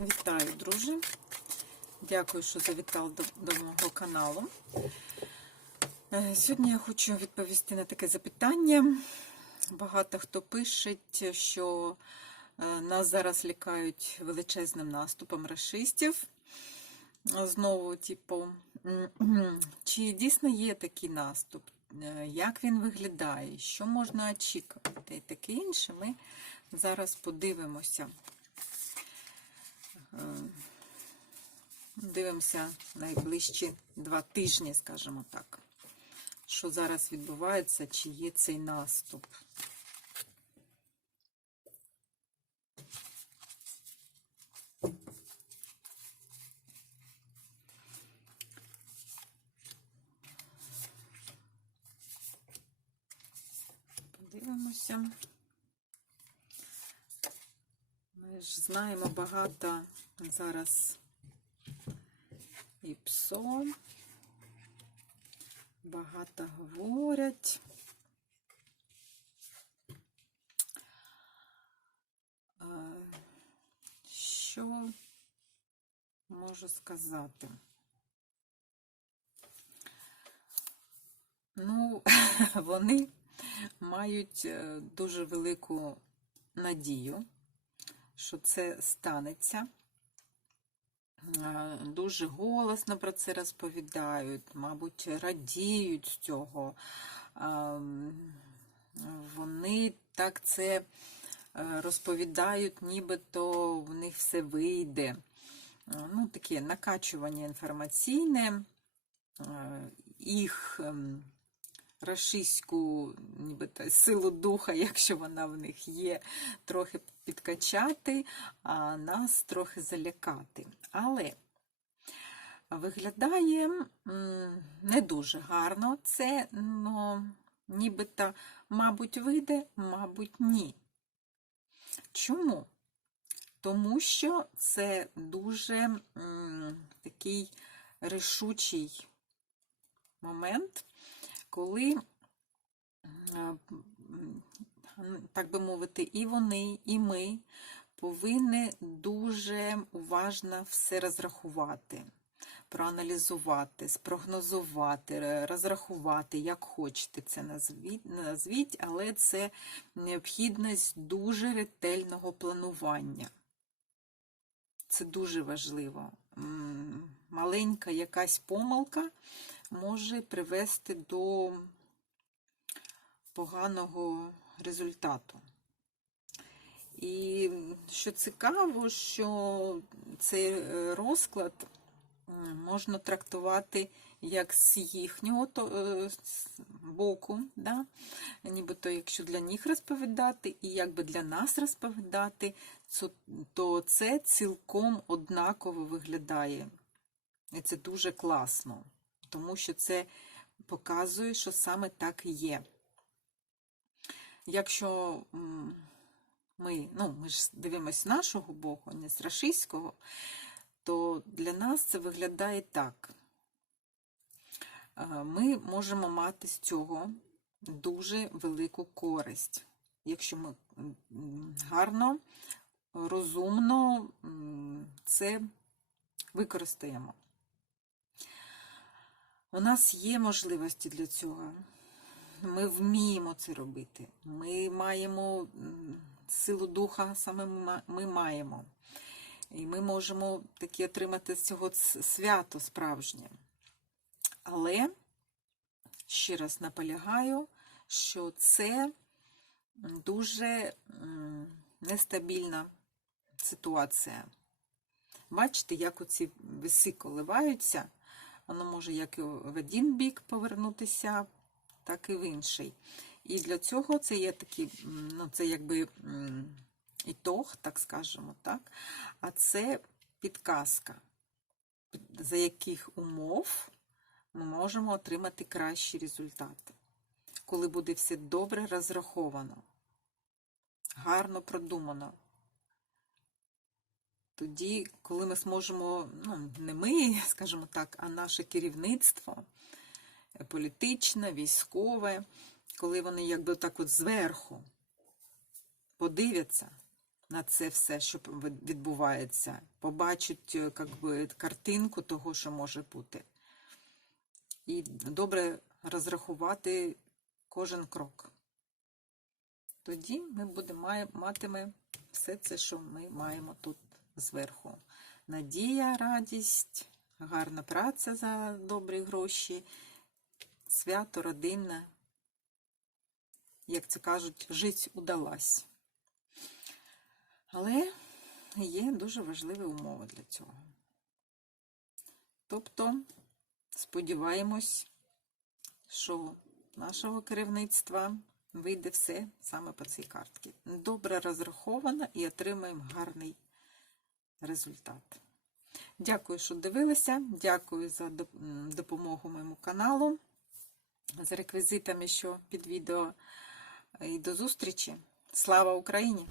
Вітаю, друже. Дякую, що завітав до, до мого каналу. Е, Сьогодні я хочу відповісти на таке запитання. Багато хто пише, що е, нас зараз лякають величезним наступом расистів. Знову, типу, чи дійсно є такий наступ? Е, Як він виглядає? Що можна очікувати? І таке інше ми зараз подивимося. Е, Дивимося найближчі два тижні, скажімо так. Що зараз відбувається, чи є цей наступ? Подивимося. Ми ж знаємо багато зараз і ПСО. Багато говорять. Що можу сказати? Ну, вони мають е, дуже велику надію, що це станеться. Е, Дуже голосно про це розповідають, мабуть, радіють з цього. Ем, Вони так це е, розповідають, нібито в них все вийде. Е, Ну, таке накачування інформаційне, е, їх ем, рашистську нібито силу духа, якщо вона в них є, трохи підкачати, а нас трохи залякати. Але виглядає не дуже гарно це, но нібито, мабуть, вийде, мабуть, ні. Чому? Тому що це дуже такий рішучий момент, коли, так би мовити, і вони, і ми повинні дуже уважно все розрахувати, проаналізувати, спрогнозувати, розрахувати, як хочете це назвіть, але це необхідність дуже ретельного планування. Це дуже важливо. Маленька якась помилка може привести до поганого результату. І що цікаво, що цей е, розклад можна трактувати як з їхнього е, боку, да? нібито якщо для них розповідати, і якби для нас розповідати, то це цілком однаково виглядає. І це дуже класно, тому що це показує, що саме так є. Якщо ми, ну, ми ж дивимося нашого боку, не з рашистського, то для нас це виглядає так. Е, Ми можемо мати з цього дуже велику користь, якщо ми гарно, розумно це використаємо. У нас є можливості для цього. Ми вміємо це робити. Ми маємо силу духа, саме ми маємо. І ми можемо таки отримати з цього свято справжнє. Але ще раз наполягаю, що це дуже нестабільна ситуація. Бачите, як оці веси коливаються. Воно може як в один бік повернутися, так і в інший. І для цього це є такий, ну, це якби ітог, так скажемо, так? А це підказка, за яких умов ми можемо отримати кращі результати. Коли буде все добре розраховано, гарно продумано. Тоді, коли ми зможемо, ну, не ми, скажімо так, а наше керівництво е, політичне, військове, коли вони якби так от зверху подивляться, на це все, що відбувається, побачать е, би, картинку того, що може бути. І добре розрахувати кожен крок. Тоді ми будемо матиме все це, що ми маємо тут зверху. Надія, радість, гарна праця за добрі гроші, свято, родинне. Як це кажуть, жить удалась. Але є дуже важливі умови для цього. Тобто, сподіваємось, що нашого керівництва вийде все саме по цій картці. Добре розраховано і отримаємо гарний результат. Дякую, що дивилися. Дякую за допомогу моєму каналу за реквізитами, що під відео. І до зустрічі. Слава Україні!